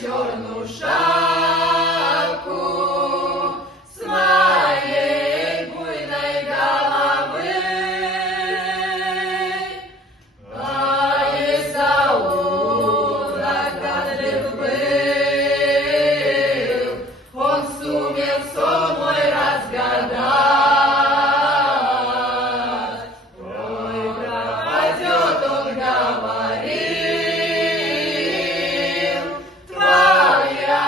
черную шапку с моей буйной головы. А Исаул каждый был, он сумел сон мой разгадать. Ой, пропадет он, говорил, твоя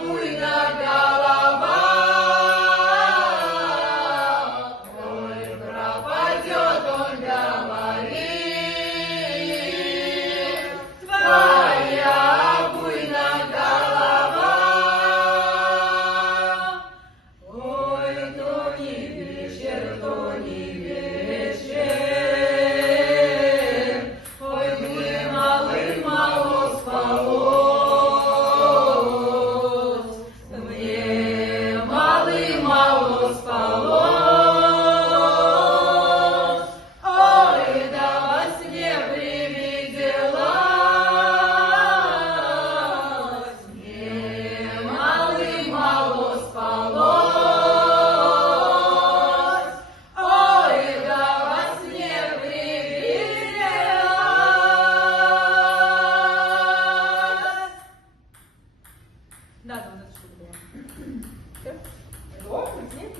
буйная голова. Ой, пропадет он, говорил, твоя буйная голова. Ой, то не вечер, то не вечер, ой, мне мало спалось, мне мало спалось, ой, да во сне привиделась, мне мало спалось, ой, да во сне привиделась. Да, вот это что было. Всё? Готов? Нет?